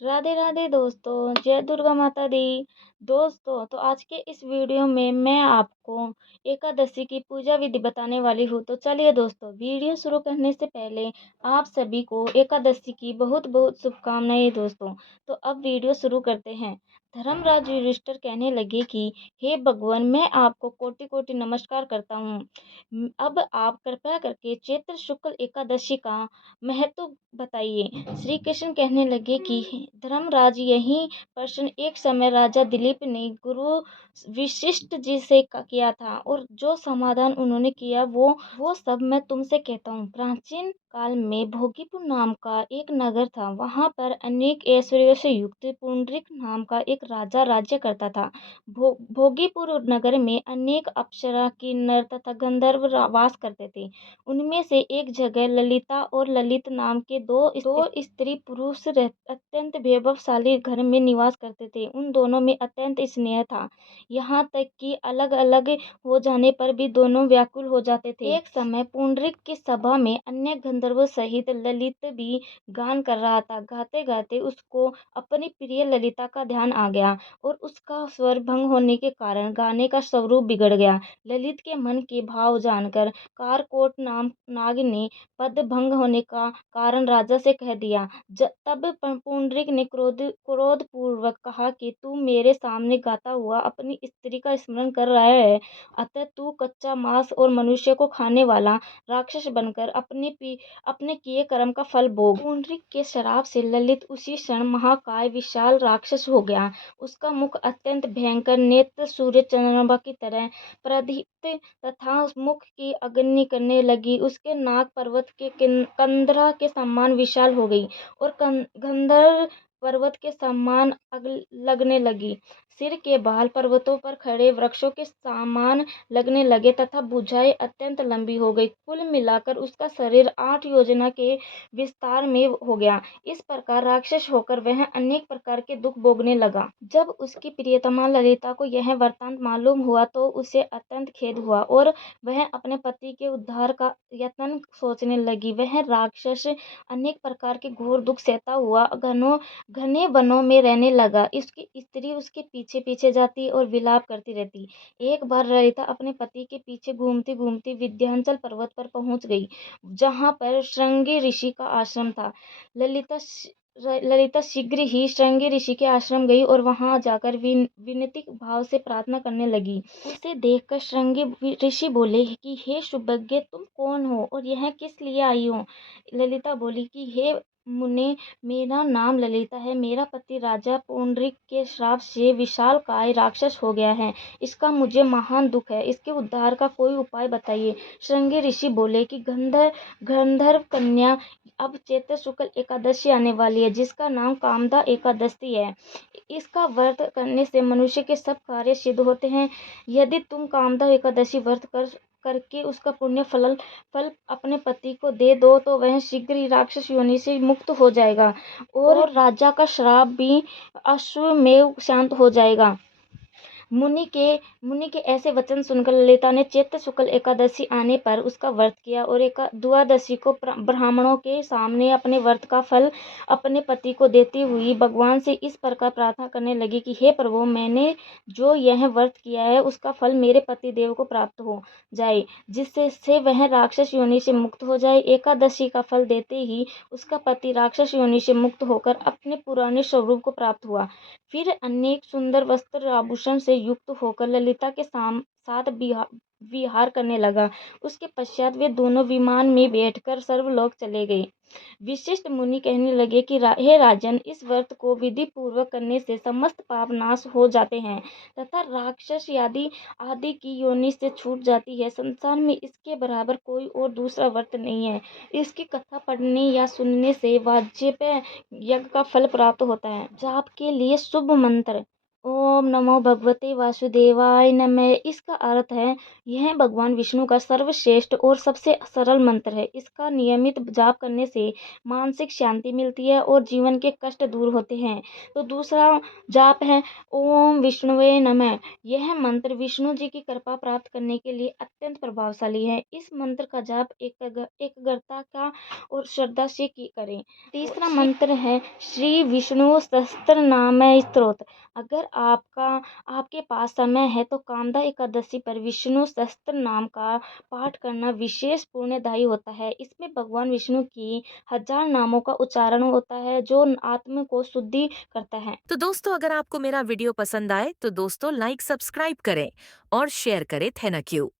राधे राधे दोस्तों, जय दुर्गा माता दी। दोस्तों, तो आज के इस वीडियो में मैं आपको एकादशी की पूजा विधि बताने वाली हूँ। तो चलिए दोस्तों, वीडियो शुरू करने से पहले आप सभी को एकादशी की बहुत बहुत शुभकामनाएं दोस्तों। तो अब वीडियो शुरू करते हैं। धर्मराज युधिष्ठिर कहने लगे कि हे भगवान, मैं आपको कोटि कोटि नमस्कार करता हूँ। अब आप कृपया करके चैत्र शुक्ल एकादशी का महत्व बताइए। श्री कृष्ण कहने लगे कि धर्मराज, यही प्रश्न एक समय राजा दिलीप ने गुरु वशिष्ठ जी से किया था, और जो समाधान उन्होंने किया वो सब मैं तुमसे कहता हूँ। प्राचीन काल में भोगीपुर नाम का एक नगर था। वहाँ पर अनेक ऐश्वर्यों से युक्त पुंडरीक नाम का एक राजा राज्य करता था। भोगीपुर नगर में अनेक अप्सरा, किन्नर तथा गंधर्व वास करते थे। उनमें से एक जगह ललिता और ललित नाम के दो स्त्री पुरुष अत्यंत वैभवशाली घर में निवास करते थे। उन दोनों में अत्यंत स्नेह था, यहाँ तक कि अलग अलग हो जाने पर भी दोनों व्याकुल हो जाते थे। एक समय पुंडरीक की सभा में अन्य गंधर्वों सहित ललित भी गान कर रहा था। गाते गाते उसको अपनी प्रिय ललिता का ध्यान आ गया, और उसका स्वर भंग होने के कारण गाने का स्वरूप बिगड़ गया। ललित के मन के भाव जानकर कारकोट नाम नाग ने पद भंग होने का कारण राजा से कह दिया। तब पुंडरीक ने क्रोध पूर्वक कहा कि तू मेरे सामने गाता हुआ अपनी स्त्री का स्मरण कर रहा है, अतः तू कच्चा मांस और मनुष्य को खाने वाला राक्षस बनकर अपने किए कर्म का फल भोग। पुंडरीक के श्राप से ललित उसी क्षण महाकाय विशाल राक्षस हो गया। उसका मुख अत्यंत भयंकर, नेत्र सूर्य चंद्रमा की तरह प्रदीप्त तथा मुख की अग्नि करने लगी। उसके नाक पर्वत के कंदरा के समान विशाल हो गई, और गंधर्व पर्वत के समान लगने लगी। सिर के बाल पर्वतों पर खड़े वृक्षों के समान लगने लगे, तथा भुजाएं अत्यंत लंबी हो गई। कुल मिलाकर उसका शरीर 8 योजना के विस्तार में हो गया। इस प्रकार राक्षस होकर वह अनेक प्रकार के दुख भोगने लगा। जब उसकी प्रियतमा ललिता को यह वृत्तांत मालूम हुआ तो उसे अत्यंत खेद हुआ, और वह अपने पति के उद्धार का यत्न सोचने लगी। वह राक्षस अनेक प्रकार के घोर दुख सहता हुआ घने वनों में रहने लगा। इसकी स्त्री उसके पीछे पीछे जाती और विलाप करती रहती। एक बार ललिता अपने पति के पीछे घूमती घूमती विंध्याचल पर्वत पर पहुंच गई, जहां पर श्रृंगी ऋषि का आश्रम था। ललिता शीघ्र ही श्रृंगी ऋषि के आश्रम गई, और वहां जाकर विनती भाव से प्रार्थना करने लगी। उसे देखकर श्रृंगी ऋषि बोले कि हे सुभज्ञ, तुम कौन हो और यह किस लिए आई हो? ललिता बोली कि हे मुने, मेरा नाम ललिता है। मेरा पति राजा पुंडरीक के श्राप से विशालकाय राक्षस हो गया है। इसका मुझे महान दुख है। इसके उद्धार का कोई उपाय बताइए। श्रृंगी ऋषि बोले कि गंधर्व कन्या, अब चैत्र शुक्ल एकादशी आने वाली है, जिसका नाम कामदा एकादशी है। इसका व्रत करने से मनुष्य के सब कार्य सिद्ध होते हैं। यदि तुम कामदा एकादशी व्रत करके उसका पुण्य फल अपने पति को दे दो, तो वह शीघ्र ही राक्षस योनि से मुक्त हो जाएगा, और राजा का श्राप भी अश्वमेव शांत हो जाएगा। मुनि के ऐसे वचन सुनकर ललिता ने चैत्र शुक्ल एकादशी आने पर उसका व्रत किया, और द्वादशी को ब्राह्मणों के सामने अपने व्रत का फल अपने पति को देती हुई भगवान से इस प्रकार प्रार्थना करने लगी कि हे प्रभु, मैंने जो यह व्रत किया है उसका फल मेरे पति देव को प्राप्त हो जाए, जिससे वह राक्षस योनि से मुक्त हो जाए। एकादशी का फल देते ही उसका पति राक्षस योनि से मुक्त होकर अपने पुराने स्वरूप को प्राप्त हुआ। फिर अनेक सुंदर वस्त्र आभूषण से युक्त होकर ललिता के साथ विहार करने लगा। उसके पश्चात वे दोनों विमान में बैठकर सर्वलोक चले गए। विशिष्ट मुनि कहने लगे कि हे राजन, इस व्रत को विधि पूर्वक करने से समस्त पाप नाश हो जाते हैं, तथा राक्षस आदि की योनि से छूट जाती है। संसार में इसके बराबर कोई और दूसरा व्रत नहीं है। इसकी कथा पढ़ने या सुनने से वाजपेय यज्ञ का फल प्राप्त होता है। जाप के लिए शुभ मंत्र। ओम नमो भगवते वासुदेवाय नमः। इसका अर्थ है यह भगवान विष्णु का सर्वश्रेष्ठ और सबसे सरल मंत्र है। इसका नियमित जाप करने से मानसिक शांति मिलती है और जीवन के कष्ट दूर होते हैं। तो दूसरा जाप है ओम विष्णुवे नमः। यह मंत्र विष्णु जी की कृपा प्राप्त करने के लिए अत्यंत प्रभावशाली है। इस मंत्र का जाप एकाग्रता का और श्रद्धा से करें। तीसरा मंत्र है श्री विष्णु सहस्त्र नाम स्तोत्र। अगर आपके पास समय है तो कामदा एकादशी पर विष्णु सहस्त्र नाम का पाठ करना विशेष पुण्यदायी होता है। इसमें भगवान विष्णु की 1000 नामों का उच्चारण होता है जो आत्मा को शुद्धि करता है। तो दोस्तों, अगर आपको मेरा वीडियो पसंद आए तो दोस्तों लाइक सब्सक्राइब करें और शेयर करें। Thank you.